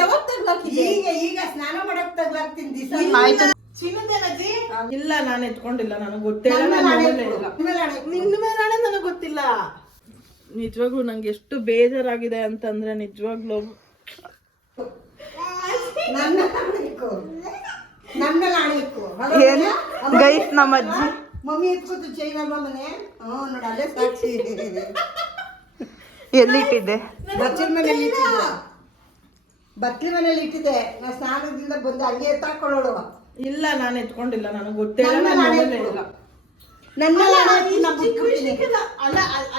ಯಾವಾಗ ತಗ್ಲಾಕಿದೆ? ಈಗ ಸ್ನಾನ ಮಾಡಕ್ ತಗ್ಲಾಕ್ತೀನಿ ದಿವಸ. ಚಿನ್ನದೇನಜ್ಜಿ? ಇಲ್ಲ, ನಾನು ಎತ್ಕೊಂಡಿಲ್ಲ, ನನಗೆ ಗೊತ್ತಿಲ್ಲ. ನಿನ್ನ ಮೇಲೆ ಹಣೆ ನನಗೆ ಗೊತ್ತಿಲ್ಲ. ನಿಜವಾಗ್ಲೂ ನಂಗೆ ಎಷ್ಟು ಬೇಜಾರಾಗಿದೆ ಅಂತಂದ್ರೆ ನಿಜವಾಗ್ಲೂ ಗೈಸ್ ನಮ್ಮ ಅಜ್ಜಿ ಮಮ್ಮಿ ಎತ್ಕೋತು ಚೈನ್ ಅಲ್ವಾ ಮನೆ. ನೋಡ ಅಲ್ಲೇ ಸಾಕ್ಷಿ. ಎಲ್ಲಿಟ್ಟಿದ್ದೆ? ಬಚ್ಚಲ ಮನೇಲಿ ಇಟ್ಟಿದ್ದೆ. ಬಚ್ಚಲ ಮನೇಲಿ ಇಟ್ಟಿದ್ದೆ. ನಾ ಸ್ನಾನದಿಂದ ಬಂದು ಹಂಗೆ ಎತ್ತಾಕೊಳ್ಳೋಳು. ಇಲ್ಲ, ನಾನು ಎತ್ಕೊಂಡಿಲ್ಲ, ನನಗೆ ಗೊತ್ತಿಲ್ಲ.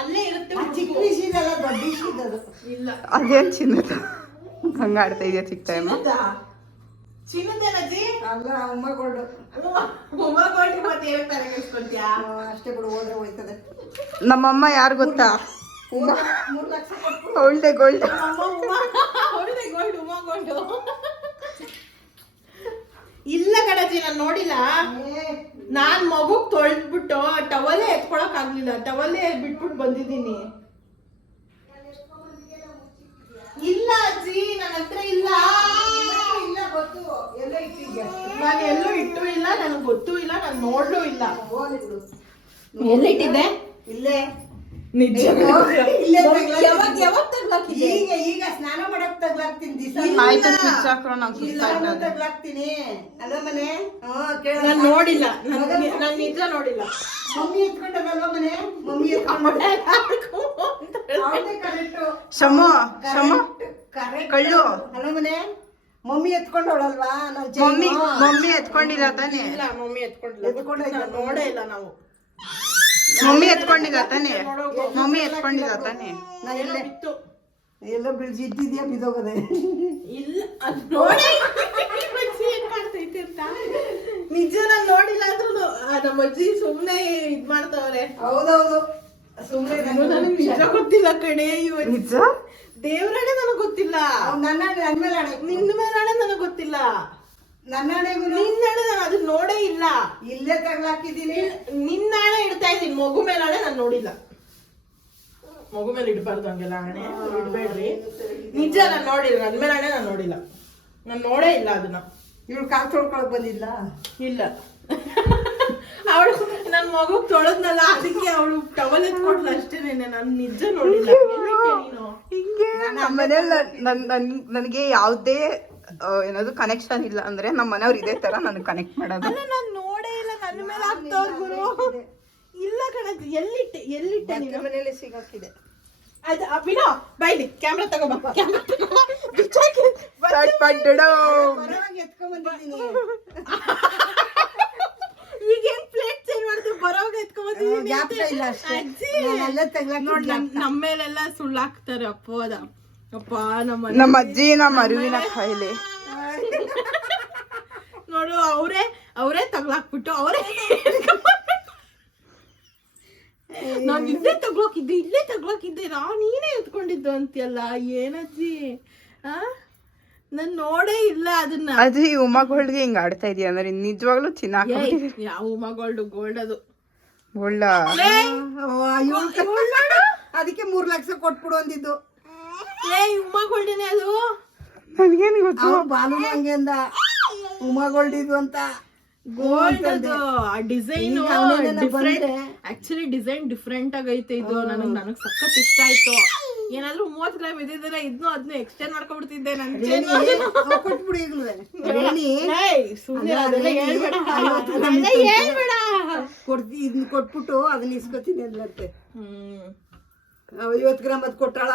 ಅಲ್ಲೇ ಇರುತ್ತೆ. ಚಿಕ್ಕ ವಿಷಯದಲ್ಲ, ದೊಡ್ಡ ವಿಷಯದದು. ಇಲ್ಲ, ಅದೇನ್ ಚಿನ್ನದ ಹಂಗಾಡ್ತಾ ಇದೆಯಾ ಚಿಕ್ಕ ಟೈಮ್? ಚಿನ್ನದೇನಜ್ಜಿ? ಅಲ್ಲ ಉಮ್ಮಗೋಲ್ಡು. ಉಮ್ಮಗೋಲ್ಡ್ ಮತ್ತೆ ಹೇಳ್ತಾರೆ ಕೆಲ್ಸ್ಕೊಂತ್ಯಾ? ಅಷ್ಟೇ ಬಿಡು, ಹೋದ್ರೆ ಹೋಯ್ತದೆ. ನಮ್ಮಮ್ಮ ಯಾರು ಗೊತ್ತಾ? 3 ಲಕ್ಷ ಕೊಟ್ಟು ಅವಳ್ದೆ ಗೋಲ್ಡ್. ಅವಳದೇ ಗೋಲ್ಡ್, ಉಮ್ಮಗೋಲ್ಡು. ಇಲ್ಲ ಕಣಜಿ, ನಾನು ನೋಡಿಲ್ಲ. ನಾನ್ ಮಗುಗ್ ತೊಳೆದ್ಬಿಟ್ಟು ಟವಲೇ ಎತ್ಕೊಳಕ್ ಆಗ್ಲಿಲ್ಲ, ಟವಲೇ ಬಿಟ್ಬಿಟ್ಟು ಬಂದಿದ್ದೀನಿ. ಇಲ್ಲ ಅಜ್ಜಿ, ನನ್ನ ಹತ್ರ ಇಲ್ಲ. ಗೊತ್ತು ಎಲ್ಲ ಇಟ್ಟಿದ್ದೆ. ನಾನು ಎಲ್ಲೂ ಇಟ್ಟು ಇಲ್ಲ, ನನಗೆ ಗೊತ್ತೂ ಇಲ್ಲ, ನಾನು ನೋಡ್ಲೂ ಇಲ್ಲ. ಎಲ್ಲಿಟ್ಟಿದ್ದೆ? ಇಲ್ಲೇ. ನಿಜ? ಯಾವಾಗ ತಗ್ಲಾಕಿದೆ? ಈಗ ಸ್ನಾನ ಮಾಡಕ್ ತಗ್ಲಾಕ್ತೀನಿ ದಿವಸ. ಆಯ್ತು, ಸ್ವಿಚ್ ಹಾಕ್ರೋ, ನಂಗೆ ಸುಸ್ತಾಗ್ತದೆ. ತಗ್ಲಾಕ್ತೀನಿ ಅಲ್ಲ ಮನೆ. ನಾನು ನೋಡಿಲ್ಲ, ನಾನು ನಿಜ ನೋಡಿಲ್ಲ. ಮಮ್ಮಿ ಎತ್ಕೊಂಡಲ್ವಾ ಮನೆ. ಮಮ್ಮಿ ಶಮ ಕಳ್ಳು. ಅಲ್ಲ ಮನೆ, ಮಮ್ಮಿ ಎತ್ಕೊಂಡವಳಲ್ವಾ. ಮಮ್ಮಿ ಎತ್ಕೊಂಡಿಲ್ಲ ತಾನೆ? ಇಲ್ಲ, ಮಮ್ಮಿ ಎತ್ಕೊಂಡಿಲ್ಲ, ನೋಡೇ ಇಲ್ಲ ನಾವು. ಮಮ್ಮಿ ಎತ್ಕೊಂಡಿಲ್ಲ ತಾನೆ? ಮಮ್ಮಿ ಎತ್ಕೊಂಡಿಲ್ಲ ತಾನೆ? ಎಲ್ಲ ಬಿಳಿಸಿ ಇಟ್ಟಿದ್ಯಾ, ಬಿದೋಗದೆ. ಇಲ್ಲ, ಅದು ನೋಡೇ ಕಾಣ್ತೈತೆ ಅಂತ. ನಿಜ ನಾನು ನೋಡಿಲ್ಲ ಅಂದ್ರೂ ನಮ್ಮ ಅಜ್ಜಿ ಸುಮ್ನೆ ಇದ್ ಮಾಡ್ತಾವ್ರೆ. ಹೌದೌದು, ಸುಮ್ನೆ ನನಗೆ ನಿಜ ಗೊತ್ತಿಲ್ಲ ಕಣೆ. ನಿಜ ದೇವ್ರಣ್ಣೆ ನನಗೆ ಗೊತ್ತಿಲ್ಲ. ನನ್ನ ಮೇಲೆ ಹಣೆ. ನಿನ್ನ ಮೇಲೆ ಹಣೆ ನನಗೆ ಗೊತ್ತಿಲ್ಲ. ನನ್ನ ಹಣೆಗೂ ನಿನ್ನ ಹಣೆ ನಾನು ಅದನ್ನ ನೋಡೇ ಇಲ್ಲ. ಇಲ್ಲೇ ತಗ್ಲಾಕಿದ್ದೀನಿ. ನಿನ್ನ ಹಣೆ ಇಡ್ತಾ ಇದ್ದೀನಿ, ಮಗು ಮೇಲೆ ಹಣೆ ನಾನು ನೋಡಿಲ್ಲ. ಮಗು ಮೇಲೆ ಇಡಬಾರ್ದು ಹಂಗೆಲ್ಲ ಹಣೆ, ಇಡ್ಬೇಡ್ರಿ. ನಿಜ ನಾನು ನೋಡಿಲ್ಲ, ನನ್ನ ಮೇಲೆ ಹಣೆ ನಾನು ನೋಡಿಲ್ಲ, ನಾನು ನೋಡೇ ಇಲ್ಲ ಅದನ್ನ. ಇವಳು ಕಾಲು ತೊಳ್ಕೊಳಕ್ ಬಂದಿಲ್ಲ. ಇಲ್ಲ, ಅವಳು ನನ್ನ ಮಗು ತೊಳೆದ್ನಲ್ಲ, ಅದಕ್ಕೆ ಅವಳು ಟವಲ್ ಎತ್ಕೊಟ್ಲ ಅಷ್ಟೇನೆ. ನಾನು ನಿಜ ನೋಡಿಲ್ಲ. ನೀನು ಹಿಂಗೆ ನಮ್ಮ ಮನೇಲಿ ನನಗೆ ಯಾವುದೇ ಏನಾದ್ರು ಕನೆಕ್ಷನ್ ಇಲ್ಲ ಅಂದ್ರೆ ನಮ್ಮ ಮನೆಯವ್ರು ಇದೇ ತರ ನನಗೆ ಕನೆಕ್ಟ್ ಮಾಡೋದು. ಅಲ್ಲ, ನಾನು ನೋಡೇ ಇಲ್ಲ, ನನ್ನ ಮೇಲೆ ಆಗ್ತವ್ರ ಗುರು. ಇಲ್ಲ ಕಣಜ್ಜಿ, ಎಲ್ಲಿಟ್ಟೆ ನೀನು? ಮನೇಲಿ ಸಿಗಾಕಿದೆ. ಅದು ಬಿಡೋ, ಬೈಲಿ ಕ್ಯಾಮ್ರಾ ತಗೋಬಾ. ಈಗೇನ್ ಪ್ಲೇಟ್ ಚೇಂಜ್ ಮಾಡ್ತೀವಿ, ಬರೋವಾಗ ಎತ್ಕೊಂಡ್ಬಂದಿದ್ದೀನಿ. ನಮ್ಮ ಮೇಲೆಲ್ಲ ಸುಳ್ಳಾಕ್ತಾರೆ. ಅಪ್ಪೋದ ಅಪ್ಪ, ನಮ್ಮ ಅಜ್ಜಿ ನಮ್ಮ ಅರಿವಿನ ಕಾಯಿಲೆ ನೋಡು. ಅವರೇ ತಗ್ಲಾಕ್ಬಿಟ್ಟು ಅವರೇ ನಾನು ಇಲ್ಲೇ ತಗ್ಲಾಕಿದ್ದೆ ನೀನೇ ಎತ್ಕೊಂಡಿದ್ದು ಅಂತೀಯಲ್ಲ. ಏನಜ್ಜಿ, ನಾನ್ ನೋಡೇ ಇಲ್ಲ ಅದನ್ನ. ಅಜ್ಜಿ ಉಮ್ಮಗೋಲ್ಡ್ಗೆ ಹಿಂಗ ಆಡ್ತಾ ಇದೀಯ ಅಂದ್ರೆ ನಿಜವಾಗ್ಲೂ ಚಿನ್ನ. ಯಾವ ಉಮ್ಮಗೋಲ್ಡ್? ಗೋಲ್ಡ್ ಅದು. ಗೋಲ್ಡ? ಅದಕ್ಕೆ 3 ಲಕ್ಷ ಕೊಟ್ಬಿಡು ಅಂದಿದ್ದು. ಉಮ್ಮಗೋಲ್ಡೇನೆ ಅದು. ನನ್ಗೇನ್ ಗೊತ್ತು? ಬಾಲು ಹಂಗೆ ಅಂದ, ಉಮ್ಮಗೋಲ್ಡ್ ಇದು ಅಂತ. ಗೋಲ್ಡ್ ಅದು. ಆ design different, actually design different ಆಗೈತೆ ಇದು. ನನಗ್ ಸಖತ್ ಇಷ್ಟ ಆಯ್ತು. ಏನಾದ್ರೂ 30 ಗ್ರಾಮ್ ಇದ್ದಿದ್ರೆ ಇದನ್ನು ಅದನ್ನ ಎಕ್ಸ್ಚೇಂಜ್ ಮಾಡ್ಕೊಬಿಡ್ತಿದ್ದೆ. ಕೊಟ್ಬಿಡು ಈಗಲೂ. ಇದನ್ನ ಕೊಟ್ಬಿಟ್ಟು ಅದನ್ನ ಇಸ್ಕೊತೀನಿ ಅಂದ್ಲಂತೆ. 50 ಗ್ರಾಮ್ ಅದ್ ಕೊಟ್ಟಾಳ.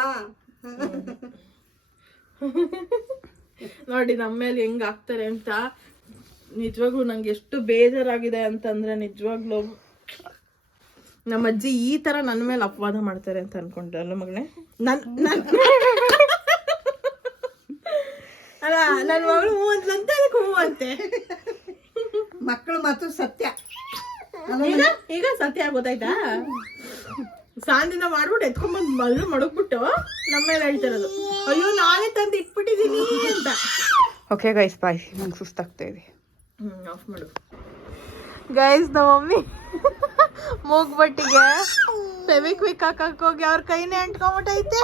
ನೋಡಿ ನಮ್ಮ ಮೇಲೆ ಹೆಂಗ್ ಆಗ್ತಾರೆ ಅಂತ. ನಿಜವಾಗ್ಲೂ ನಂಗೆ ಎಷ್ಟು ಬೇಜಾರಾಗಿದೆ ಅಂತಂದ್ರೆ ನಿಜವಾಗ್ಲೂ ನಮ್ಮ ಅಜ್ಜಿ ಈ ತರ ನನ್ನ ಮೇಲೆ ಅಪವಾದ ಮಾಡ್ತಾರೆ ಅಂತ ಅನ್ಕೊಂಡ್ರೆ ಅಲ್ಲ ಮಗನೇ. ಅಲ್ಲ, ನನ್ನ ಮಗಳು ಹೂ ಅಂತಂತೆ, ಅದಕ್ಕೆ ಹೂ ಅಂತೆ. ಮಕ್ಕಳು ಮತ್ತು ಸತ್ಯ. ಈಗ ಸತ್ಯ ಗೊತ್ತಾಯ್ತಾ? ಸಾಂದಿಂದ ಮಾಡ್ಬಿಟ್ಟು ಎತ್ಕೊಂಡ್ಬಂದು ಮಡಗ್ಬಿಟ್ಟು ನಮ್ಮ ಮೇಲೆ ಹೇಳ್ತಿರೋದು, ಅಯ್ಯೋ ನಾನೇ ತಂದು ಇಟ್ಬಿಟ್ಟಿದೀನಿ ಅಂತ. ಓಕೆ ಗೈಸ್, ಬಾಯ್, ನಂಗೆ ಸುಸ್ತಾಗ್ತಾ ಇದೆ. ಆಫ್ ಮಾಡು ಗೈಸ್. ನಮ್ಮ ಮಮ್ಮಿ ಮೂಗ್ಬಟ್ಟಿಗೆ ಫೆವಿಕ್ವಿಕ್ ಹಾಕಕ್ ಹೋಗಿ ಅವ್ರ ಕೈನೇ ಅಂಟ್ಕೊಂಬಿಟ್ಟೈತೆ.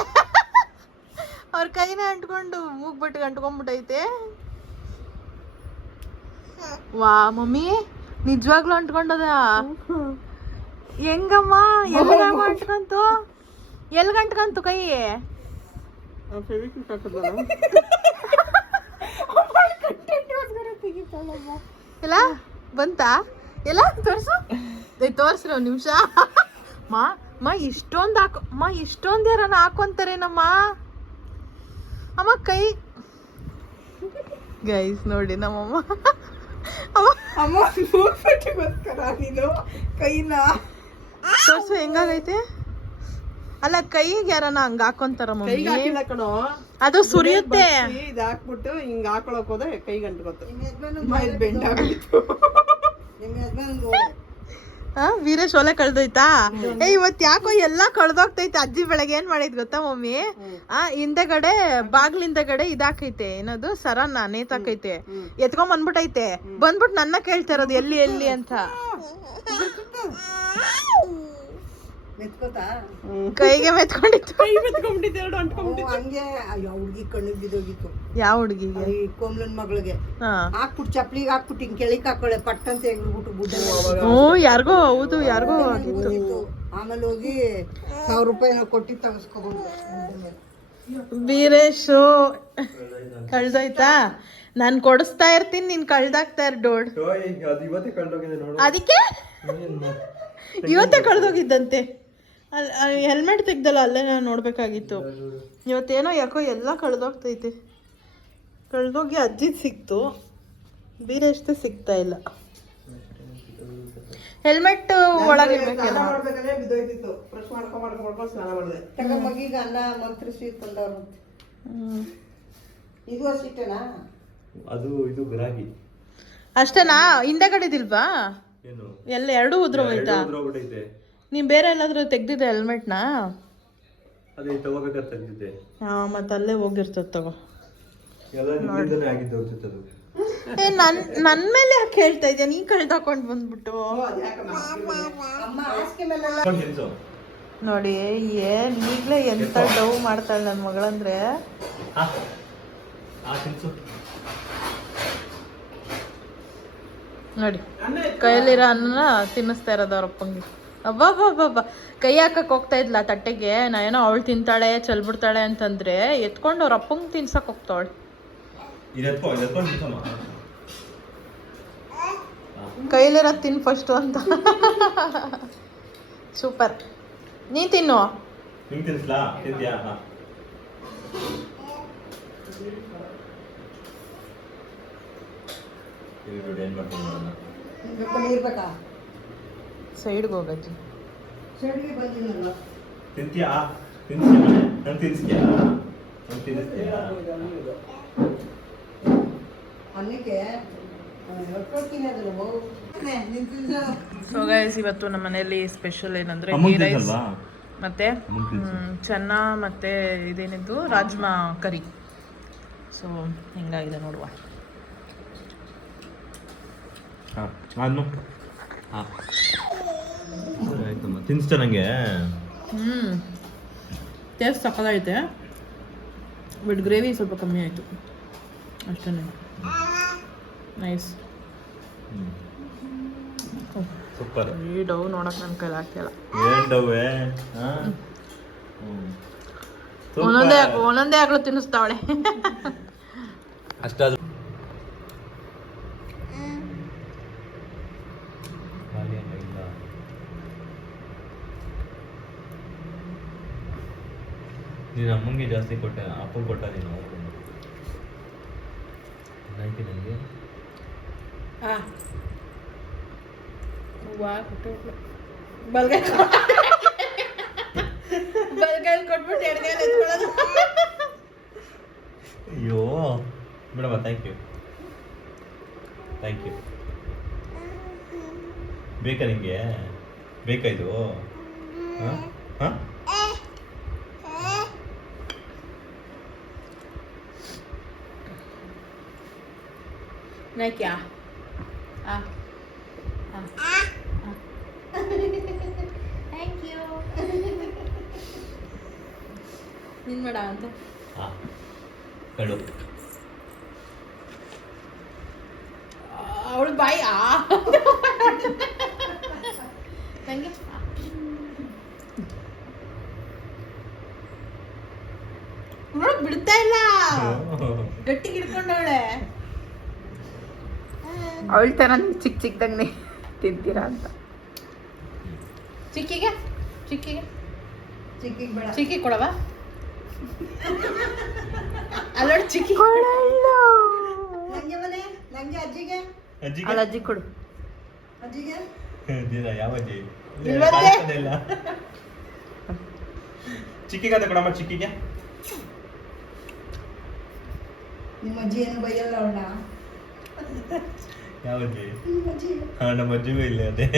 ಅವ್ರ ಕೈನ ಅಂಟ್ಕೊಂಡು ಮೂಗ್ ಬಟ್ಟಿಗೆ ಅಂಟ್ಕೊಂಡ್ಬಿಟ್ಟೈತೆ. ವಾ ಮಮ್ಮಿ ನಿಜವಾಗ್ಲೂ ಅಂಟ್ಕೊಂಡದ. ಹೆಂಗಮ್ಮ ಎಲ್ಲಿಗಾಮ ಅಂಟ್ಕಂತು? ಎಲ್ಗಂಟ್ಕಂತು ಕೈ? ಎಲ್ಲ ಬಂತಾ? ಎಲ್ಲ ತೋರ್ಸು, ತೋರ್ಸ್ರಿ ಒಂದ್ ನಿಮಿಷ. ಮಾ ಇಷ್ಟೊಂದು ಇಷ್ಟೊಂದು ಯಾರನ್ನ ಹಾಕೊಂತಾರೇನಮ್ಮ ಅಮ್ಮ ಕೈ. ಗೈಸ್ ನೋಡಿ ನಮ್ಮಮ್ಮ ಅಮ್ಮ ಮೂಗ್ಬಟ್ಟಿಗೋಸ್ಕರ ನೀನು ಕೈನ ತೋರ್ಸು ಹೆಂಗಾಗೈತೆ. ಅಲ್ಲ ಕೈಗೆ ಯಾರನ್ನ ಹಂಗ ಹಾಕೊಂತಾರ ಮಮ್ಮಿ? ಕಣೋ, ಅದು ಸುರಿಯುತ್ತೆ. ಇದು ಹಾಕ್ಬಿಟ್ಟು ಹಿಂಗ್ ಹಾಕೊಳಕ್ ಹೋದ್ರೆ ಕೈ ಗಂಟ್ಕೊತ ಬೆಂಡ್ ಆಗ್ಬಿಟ್ಟು. ನಿಮ್ಮ ಯಜಮಾನ್ ವೀರೇಶ್ ಒಲೆ ಕಳ್ದೋಯ್ತಾ? ಇವತ್ ಯಾಕೋ ಎಲ್ಲಾ ಕಳ್ದೋಗ್ತೈತೆ. ಅಜ್ಜಿ ಬೆಳಗ್ಗೆ ಏನ್ ಮಾಡಿದ್ ಗೊತ್ತಾ ಮಮ್ಮಿ? ಹಿಂದೆಗಡೆ ಬಾಗ್ಲಿಂದಗಡೆ ಇದಾಕೈತೆ, ಏನದು ಸರನ್ನ ನೇತಾಕೈತೆ, ಎತ್ಕೊಂಡ್ ಬಂದ್ಬಿಟ್ಟೈತೆ. ಬಂದ್ಬಿಟ್ಟು ನನ್ನ ಕೇಳ್ತಾ ಇರೋದು ಎಲ್ಲಿ ಎಲ್ಲಿ ಅಂತ. ಮೆತ್ಕೋತಾ ಕೈಗೆ ಮೆತ್ಕೊಂಡಿತ್ತು. ಹಂಗೆ ಹುಡ್ಗಿ ಕಣ್ಣಿಗೆ ಬಿದ್ದೋಗಿತ್ತು. ಯಾವ ಹುಡುಗಿಗೆ? ಈ ಕೋಮ್ಲನ್ ಮಗಳಿಗೆ ಹಾಕ್ಬಿಟ್ಟು ಚಪ್ಲಿಗೆ ಹಾಕ್ಬಿಟ್ಟು ಹಿಂಗ್ ಕೆಳಕ್ ಹಾಕೊಳ್ಳೆ ಪಟ್ ಅಂತ ಎಗ್ಬಿಟ್ಟು ಗುಡ್ಡ. ಯಾರಿಗೋ ಹೌದು ಯಾರಿಗೋ ಆಗಿತ್ತು. ಆಮೇಲೆ ಹೋಗಿ 1000 ರೂಪಾಯಿ ಕೊಟ್ಟಿ ತಗಸ್ಕೊಬಂದು. ವೀರೇಶು ಕಳ್ದೋಯ್ತಾ? ನಾನ್ ಕೊಡಿಸ್ತಾ ಇರ್ತೀನಿ, ನೀನ್ ಕಳ್ದಾಗ್ತಾ ಇರ್ ಡೋಡ್. ಅದಕ್ಕೆ ಇವತ್ತೇ ಕಳ್ದೋಗಿದ್ದಂತೆ. ಹೆಲ್ಮೆಟ್ ತೆಗ್ದಲ್ಲ, ಅಲ್ಲೇ ನಾನು ನೋಡ್ಬೇಕಾಗಿತ್ತು. ಇವತ್ತೇನೋ ಯಾಕೋ ಎಲ್ಲ ಕಳ್ದೋಗ್ತೈತೆ. ಕಳ್ದೋಗಿ ಅಜ್ಜಿದ್ ಸಿಕ್ತು, ವೀರೇಶ್ದು ಸಿಗ್ತಾ ಇಲ್ಲ. ಹೆಲ್ಮೆಟ್ ಒಳಗಿರ್ಬೇಕಲ್ಲ. ಮಗಿಗೆ ಅನ್ನ ಮಂತ್ರಿ ಸ್ವೀಟ್ ತಂದವ್ರು. ಇದು ಅಷ್ಟೇನಾ? ಇದು ರಾಗಿ ಅಷ್ಟೇನಾ? ಹಿಂದೆಗಡೆದಿಲ್ವಾ? ಎಲ್ಲ ಎರಡು ಉದ್ರೋಯ್ತಾ? ನೀನ್ ಬೇರೆ ಎಲ್ಲಾದ್ರೂ ತೆಗ್ದಿದ್ದೆ ಹೆಲ್ಮೆಟ್ನ? ಅದೇ ತಗೋಬೇಕಾದ್ರೆ ತೆಗ್ದಿದ್ದೆ. ಮತ್ತೆ ಅಲ್ಲೇ ಹೋಗಿರ್ತದ ತಗೋ. ನನ್ ಮೇಲೆ ಯಾಕೆ ಹೇಳ್ತಾ ಇದ್ಯಾ? ನೀ ಕಳ್ದಾಕೊಂಡ್ ಬಂದ್ಬಿಟ್ಟು ನೋಡಿ. ಏನ್ ಈಗ್ಲೇ ಎಂತ ಡವ್ ಮಾಡ್ತಾಳೆ ನನ್ ಮಗಳಂದ್ರೆ. ನೋಡಿ ಕೈಯಲ್ಲಿರೋ ಅನ್ನ ತಿನ್ನಿಸ್ತಾ ಇರೋದು ಅವ್ರ ಅಪ್ಪಂಗೆ. ಅಬ್ಬಬ್ಬಬ್ಬ ಕೈ ಹಾಕಕ್ ಹೋಗ್ತಾ ಇದ್ಲ ತಟ್ಟೆಗೆ. ನಾ ಏನೋ ಅವಳು ತಿಂತಾಳೆ ಚಲ್ಬಿಡ್ತಾಳೆ ಅಂತಂದ್ರೆ ಎತ್ಕೊಂಡು ಅವ್ರ ಅಪ್ಪಂಗೆ ತಿನ್ಸಕ್ ಹೋಗ್ತಾವಳೆ. ಕೈಲಿರೋದು ತಿನ್ ಫಸ್ಟ್ ಅಂತ. ಸೂಪರ್. ನೀ ತಿನ್ನು. ಇರ್ಬೇಕಾ? ಸೈಡ್ಗೆ ಹೋಗಜ್ಜಿ. ಸೈಡ್ಗೆ ಬಂದಿಲ್ಲ. ಅನ್ನಕ್ಕೆ ಸೊ ಗೈಸ್, ಇವತ್ತು ನಮ್ಮ ಮನೆಯಲ್ಲಿ ಸ್ಪೆಷಲ್ ಏನಂದ್ರೆ ಗೀ ರೈಸ್ ಮತ್ತೆ ಚೆನ್ನ ಮತ್ತೆ ಇದೇನಿದ್ದು ರಾಜ್ಮಾ ಕರಿ. ಸೊ ಹಿಂಗಾಗಿದೆ ನೋಡುವ. ತಿನ್ಸ್ತ ನಂಗೆ. ಟೇಸ್ಟ್ ಸಕ್ಕದಾಗೈತೆ, ಬಟ್ ಗ್ರೇವಿ ಸ್ವಲ್ಪ ಕಮ್ಮಿ ಆಯಿತು ಅಷ್ಟೇ. ನೈಸ್. ಸೂಪರ್. ಈ ಡವ್ ನೋಡಕ್ ನನ್ನ ಕೈಲಿ ಆಗ್ತಿಲ್ಲ. ಏನ್ ಡವ್ವೆ? ಒಂದೊಂದೇ ಆಗ್ಲೂ ತಿನ್ನಿಸ್ತಾವಳೆ. ಅಷ್ಟಾದ್ರು ನೀನು ಅಮ್ಮಂಗೆ ಜಾಸ್ತಿ ಕೊಟ್ಟೆ, ಅಪ್ಪ ಕೊಟ್ಟ ನೀನು ನನಗೆ ಬಲ್ಗೈ ಕೊಟ್ಬಿಟ್ಟು ಎಡ್ಗೈಲಿ ಎತ್ಕೊಳ್ಳೋದು. ಅಯ್ಯೋ ಮೇಡಮ್, ಥ್ಯಾಂಕ್ ಯು. ಬೇಕಾ ನಿಂಗೆ? ಬೇಕಾ ಇದು? ಹಾಂ ಹಾಂ नहीं क्या ಥ್ಯಾಂಕ್ ಯು. ನೀನು ಬೇಡ ಅಂತ ಕಳು ಅವಳು ಬಾಯಿ ನಂಗೆ ನೋಡಕ್ ಬಿಡ್ತಾ ಇಲ್ಲ, ಗಟ್ಟಿಗೆ ಹಿಡ್ಕೊಂಡವಳೆ. ಅವಳ ತರ ನೀವು ಚಿಕ್ಕ ಚಿಕ್ಕದಂಗೆ ತಿಂತೀರಾ ಅಂತ. ಚಿಕ್ಕಿಗೆ ಚಿಕ್ಕಿಗೆ ಚಿಕ್ಕಿಗೆ ಬೇಡ. ಚಿಕ್ಕಿ ಕೊಡವಾ? ಅಲ್ಲೋಡು ಚಿಕ್ಕಿ. ನಂಗೆ ಮನೆ, ನಂಗೆ ಅಜ್ಜಿಗೆ, ಅಜ್ಜಿಗೆ ಅಲ್ಲ ಅಜ್ಜಿ ಕೊಡು. ಅಜ್ಜಿಗೆ ಯಾವ ಅಜ್ಜಿ ಇಲ್ವಂತೆ. ಇಲ್ಲ. ಚಿಕ್ಕಿಗೆ ಅಂತ ಕೊಡಮ್ಮ. ಚಿಕ್ಕಿಗೆ ನಿಮ್ಮ ಅಜ್ಜಿ ಏನು ಬೈಯಲ್ಲ ಅವಳ. ಯಾವ ಅಜ್ಜಿ? ನಿಮ್ಮ ಅಜ್ಜಿ ನಮ್ಮ ಅಜ್ಜಿಗೂ ಇಲ್ಲ ಅದೇ.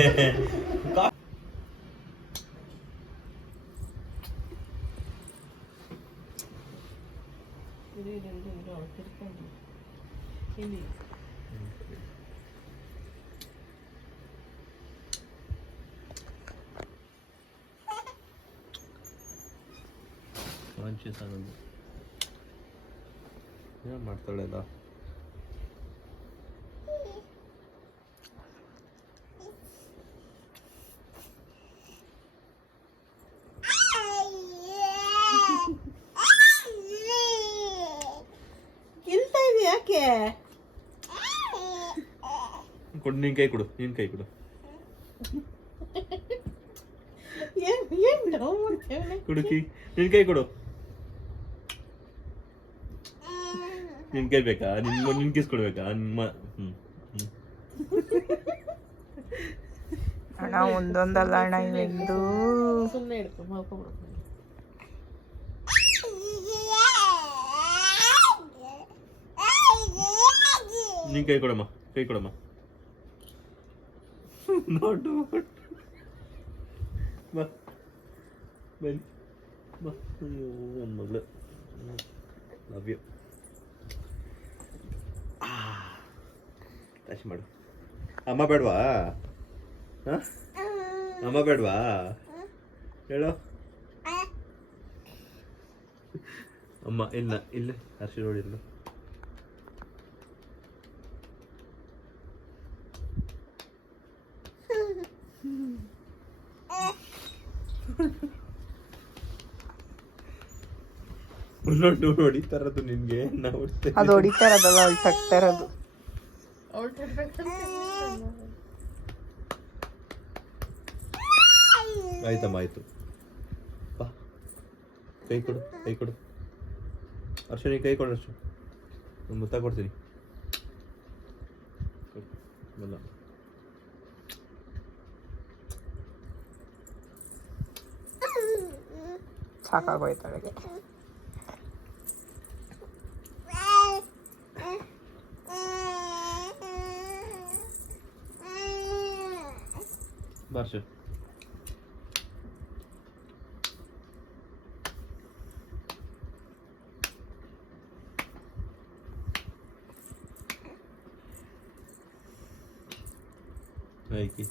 ಕಾನ್ಶಿಯಸ್ ಆಗೋದು ಏನು ಮಾಡ್ತಾಳೆಲ್ಲ. ಕಿಲ್ತಾ ಇದೀಯ ಯಾಕೆ? ಕೊಡು, ನಿನ್ ಕೈ ಕೊಡು, ನಿನ್ ಕೈ ಕೊಡು. ಏನ್ ನೋವು ಮಾಡ್ತೇವೆ? ಕುಡುಕಿ ನಿನ್ ಕೈ ಕೊಡು. ನಿನ್ ಕೈ ಬೇಕಾ? ನಿನ್ ಕಿಸ್ ಕೊಡ್ಬೇಕಾ? ಅಣ್ಣ ಒಂದೊಂದಲ್ಲ ಅಣ್ಣ ಇವೆಂದು. ಸುಮ್ಮನೆ ಹಿಡ್ಕೊ ಮಲ್ಕೊಬಿಡು. ನಿನ್ ಕೈ ಕೊಡಮ್ಮ, ಕೈ ಕೊಡಮ್ಮ. ನೋಡು ಬಾ ಬನ್ನಿ ಬಾ. ನನ್ನ ಮಗಳು ಲವ್ ಯು. ಟಚ್ ಮಾಡು. ಅಮ್ಮ ಬೇಡವಾ? ಅಮ್ಮ ಬೇಡವಾ ಹೇಳು. ಅಮ್ಮ ಇಲ್ಲ ಇಲ್ಲ ಹರ್ಷಿ ನೋಡಿಲ್ಲ. ನೋಡಿ ಹೊಡಿತಾ ಇರೋದು ನಿನ್ಗೆ. ನಾವು ಅದು ಹೊಡಿತಾ ಇರೋದಲ್ಲ, ಅವಳು ತಗ್ತಾ ಇರೋದು. ಆಯ್ತಮ್ಮ ಆಯ್ತು. ಬಾ ಕೈ ಕೊಡು, ಕೈ ಕೊಡು. ಅರ್ಶನಿ ಕೈ ಕೊಡು. ಅರ್ಶು ನಾನು ಮುತ್ತ ಕೊಡ್ತೀನಿ. ಬಲ್ಲ ಸಾಕಾಗೋಯ್ತು ಅವಳಿಗೆ. ಬರ್ಷ ಆಯ್ಕಿ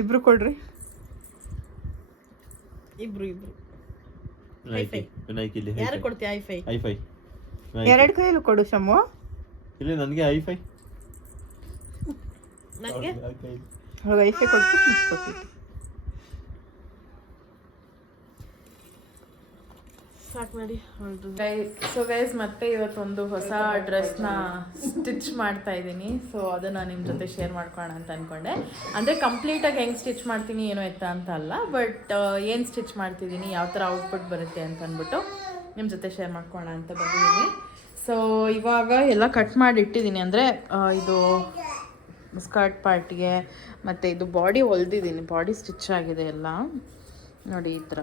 ಇಬ್ರು ಕೊಡ್ರಿ. ಇಬ್ರು ಇಬ್ರು ಆಯ್ಕಿ ಇಲ್ಲಿ ಯಾರು ಕೊಡ್ತೀಯ? ಐಫೈ ಐಫೈ ಎರಡು ಕೈಯಲ್ಲೂ ಕೊಡು ಶಮ್ಮು. ಇಲ್ಲ ನನಗೆ ಐಫೈ. ನಂಗೆ ಅವಳಿಗೆ ಐಫೈ ಕೊಟ್ಟು ಮುಚ್ಕೊಟ್ಟಿತ್ತು. ಸಾಕು ಮಾಡಿ. ಸೊ ಗೈಸ್ ಮತ್ತೆ ಇವತ್ತೊಂದು ಹೊಸ ಡ್ರೆಸ್ನ ಸ್ಟಿಚ್ ಮಾಡ್ತಾ ಇದ್ದೀನಿ. ಸೊ ಅದನ್ನು ನಿಮ್ಮ ಜೊತೆ ಶೇರ್ ಮಾಡ್ಕೊಳ್ಳೋಣ ಅಂತ ಅಂದ್ಕೊಂಡೆ. ಅಂದರೆ ಕಂಪ್ಲೀಟಾಗಿ ಹೆಂಗೆ ಸ್ಟಿಚ್ ಮಾಡ್ತೀನಿ ಏನೋ ಎತ್ತ ಅಂತ ಅಲ್ಲ, ಬಟ್ ಏನು ಸ್ಟಿಚ್ ಮಾಡ್ತಿದ್ದೀನಿ, ಯಾವ ಥರ ಔಟ್ಪುಟ್ ಬರುತ್ತೆ ಅಂತ ಅಂದ್ಬಿಟ್ಟು ನಿಮ್ಮ ಜೊತೆ ಶೇರ್ ಮಾಡ್ಕೊಳ್ಳೋಣ ಅಂತ ಬಂದಿದ್ದೀನಿ. ಸೊ ಇವಾಗ ಎಲ್ಲ ಕಟ್ ಮಾಡಿ ಇಟ್ಟಿದ್ದೀನಿ. ಅಂದರೆ ಇದು ಸ್ಕರ್ಟ್ ಪಾರ್ಟ್ಗೆ ಮತ್ತು ಇದು ಬಾಡಿ ಹೊಲ್ದಿದ್ದೀನಿ. ಬಾಡಿ ಸ್ಟಿಚ್ ಆಗಿದೆ ಎಲ್ಲ ನೋಡಿ, ಈ ಥರ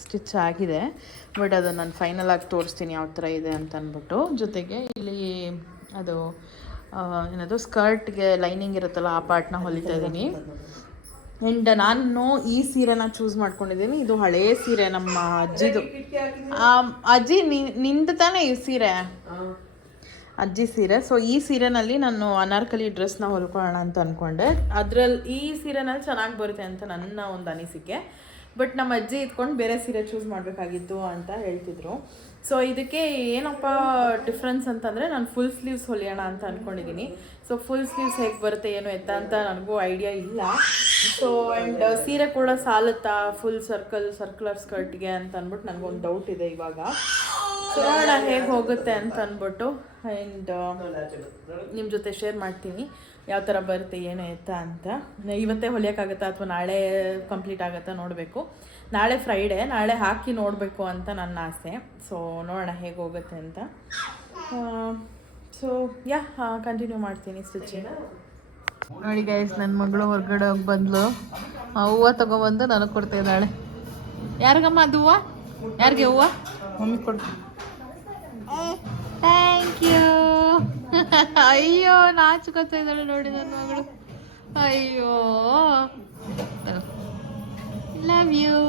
ಸ್ಟಿಚ್ ಆಗಿದೆ. ಬಟ್ ಅದು ನಾನು ಫೈನಲ್ ಆಗಿ ತೋರಿಸ್ತೀನಿ ಯಾವ ಥರ ಇದೆ ಅಂತ ಅಂದ್ಬಿಟ್ಟು. ಜೊತೆಗೆ ಇಲ್ಲಿ ಅದು ಏನದು ಸ್ಕರ್ಟ್ಗೆ ಲೈನಿಂಗ್ ಇರುತ್ತಲ್ಲ, ಆ ಪಾರ್ಟ್ನ ಹೊಲಿತಾ ಇದ್ದೀನಿ. ಆ್ಯಂಡ್ ನಾನು ಈ ಸೀರೆನ ಚೂಸ್ ಮಾಡ್ಕೊಂಡಿದ್ದೀನಿ. ಇದು ಹಳೇ ಸೀರೆ ನಮ್ಮ ಅಜ್ಜಿದು. ಅಜ್ಜಿ ನಿಂದು ತಾನೇ ಈ ಸೀರೆ? ಅಜ್ಜಿ ಸೀರೆ. ಸೊ ಈ ಸೀರೆನಲ್ಲಿ ನಾನು ಅನಾರ್ಕಲಿ ಡ್ರೆಸ್ನ ಹೊಲ್ಕೊಳ್ಳೋಣ ಅಂತ ಅಂದ್ಕೊಂಡೆ. ಅದರಲ್ಲಿ ಈ ಸೀರೆನಲ್ಲಿ ಚೆನ್ನಾಗಿ ಬರುತ್ತೆ ಅಂತ ನನ್ನ ಒಂದು ಅನಿಸಿಕೆ. ಬಟ್ ನಮ್ಮ ಅಜ್ಜಿ ಇದ್ಕೊಂಡು ಬೇರೆ ಸೀರೆ ಚೂಸ್ ಮಾಡಬೇಕಾಗಿತ್ತು ಅಂತ ಹೇಳ್ತಿದ್ರು. ಸೊ ಇದಕ್ಕೆ ಏನಪ್ಪ ಡಿಫ್ರೆನ್ಸ್ ಅಂತಂದರೆ ನಾನು ಫುಲ್ ಸ್ಲೀವ್ಸ್ ಹೊಲಿಯೋಣ ಅಂತ ಅಂದ್ಕೊಂಡಿದ್ದೀನಿ. ಸೊ ಫುಲ್ ಸ್ಲೀವ್ಸ್ ಹೇಗೆ ಬರುತ್ತೆ ಏನು ಎತ್ತ ಅಂತ ನನಗೂ ಐಡಿಯಾ ಇಲ್ಲ. ಸೊ ಆ್ಯಂಡ್ ಸೀರೆ ಕೂಡ ಸಾಲುತ್ತಾ ಫುಲ್ ಸರ್ಕ್ಯುಲರ್ ಸ್ಕರ್ಟ್ಗೆ ಅಂತ ಅಂದ್ಬಿಟ್ಟು ನನಗೊಂದು ಡೌಟ್ ಇದೆ ಇವಾಗ. ಸೊ ನೋಡೋಣ ಹೇಗೆ ಹೋಗುತ್ತೆ ಅಂತ ಅಂದ್ಬಿಟ್ಟು ಆ್ಯಂಡ್ ನಿಮ್ಮ ಜೊತೆ ಶೇರ್ ಮಾಡ್ತೀನಿ ಯಾವ ಥರ ಬರುತ್ತೆ ಏನು ಎತ್ತ ಅಂತ. ಇವತ್ತೇ ಹೊಲಿಯೋಕ್ಕಾಗತ್ತಾ ಅಥವಾ ನಾಳೆ ಕಂಪ್ಲೀಟ್ ಆಗುತ್ತಾ ನೋಡಬೇಕು. ನಾಳೆ ಫ್ರೈಡೇ, ನಾಳೆ ಹಾಕಿ ನೋಡಬೇಕು ಅಂತ ನನ್ನ ಆಸೆ. ಸೊ ನೋಡೋಣ ಹೇಗೆ ಹೋಗುತ್ತೆ ಅಂತ. ಸೊ ಕಂಟಿನ್ಯೂ ಮಾಡ್ತೀನಿ ಸ್ಟಿಚಿಂಗ್. ನೋಡಿ ಗೈಸ್, ನನ್ನ ಮಗಳು ಹೊರಗಡೆ ಹೋಗಿ ಬಂದ್ಲು. ಹೂವು ತೊಗೊಬಂದು ನನಗೆ ಕೊಡ್ತಿದ್ದಾಳೆ. ಯಾರಿಗಮ್ಮ ಅದು ಹೂವು? ಯಾರಿಗೆ ಹೂವು? ಮಮ್ಮಿ ಕೊಡ್ತೀನಿ. Thank you. ಅಯ್ಯೋ ನಾಚ್ಕೊತಾ ಇದ್ದಾಳೆ ನೋಡಿ ನನ್ನ ಮಗಳು. ಅಯ್ಯೋ ಲವ್ ಯು.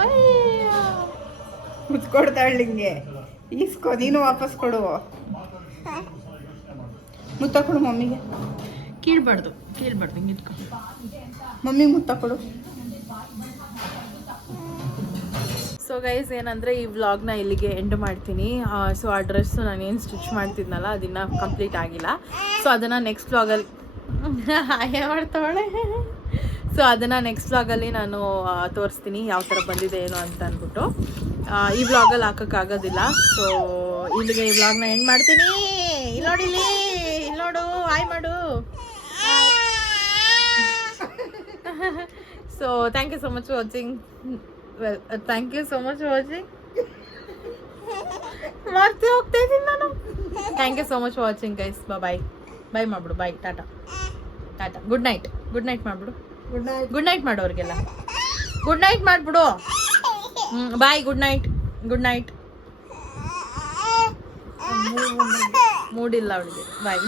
ಅಯ್ಯೋ ಮುತ್ಕೊಡ್ತಾಳೆ ಹಿಂಗೆ. ಈಸ್ಕೋ, ನೀನು ವಾಪಸ್ ಕೊಡು. ಮುತ್ತ ಕೊಡು ಮಮ್ಮಿಗೆ. ಕೀಳ್ಬಾರ್ದು ಹಿಂಗೆ ಇಟ್ಕೊ. ಮಮ್ಮಿಗೆ ಮುತ್ತ ಕೊಡು. ಸೊ ಗೈಸ್, ಏನಂದರೆ ಈ ವ್ಲಾಗ್ನ ಇಲ್ಲಿಗೆ ಎಂಡ್ ಮಾಡ್ತೀನಿ. ಸೊ ಆ ಡ್ರೆಸ್ಸು ನಾನೇನು ಸ್ಟಿಚ್ ಮಾಡ್ತಿದ್ನಲ್ಲ ಅದಿನ್ನ ಕಂಪ್ಲೀಟ್ ಆಗಿಲ್ಲ. ಸೊ ಅದನ್ನು ನೆಕ್ಸ್ಟ್ ವ್ಲಾಗಲ್ಲಿ ಮಾಡ್ತಾಳೆ. ಸೊ ಅದನ್ನು ನೆಕ್ಸ್ಟ್ ವ್ಲಾಗಲ್ಲಿ ನಾನು ತೋರಿಸ್ತೀನಿ ಯಾವ ಥರ ಬಂದಿದೆ ಏನು ಅಂತ ಅಂದ್ಬಿಟ್ಟು. ಈ ವ್ಲಾಗಲ್ಲಿ ಹಾಕೋಕ್ಕಾಗೋದಿಲ್ಲ. ಸೊ ಇಲ್ಲಿಗೆ ಈ ವ್ಲಾಗ್ನ ಎಂಡ್ ಮಾಡ್ತೀನಿ. ಇಲ್ಲಿ ನೋಡು ಹಾಯ್ ಮಾಡು. So thank you so much for watching. Thank you so much watching. ಮಾಡ್ತಿ ಹೋಗ್ತಾ ಇದ್ದೀನಿ ನಾನು. Thank you so much watching guys. Bye ಮಾಡ್ಬಿಡು. Bye, tata. ಗುಡ್ ನೈಟ್ ಮಾಡ್ಬಿಡು. ಗುಡ್ ನೈಟ್ ಮಾಡು ಅವ್ರಿಗೆಲ್ಲ. ಗುಡ್ ನೈಟ್ ಮಾಡ್ಬಿಡು. Bye, good night. ಮೂಡಿಲ್ಲ ಅವಳಿಗೆ. ಬಾಯ್.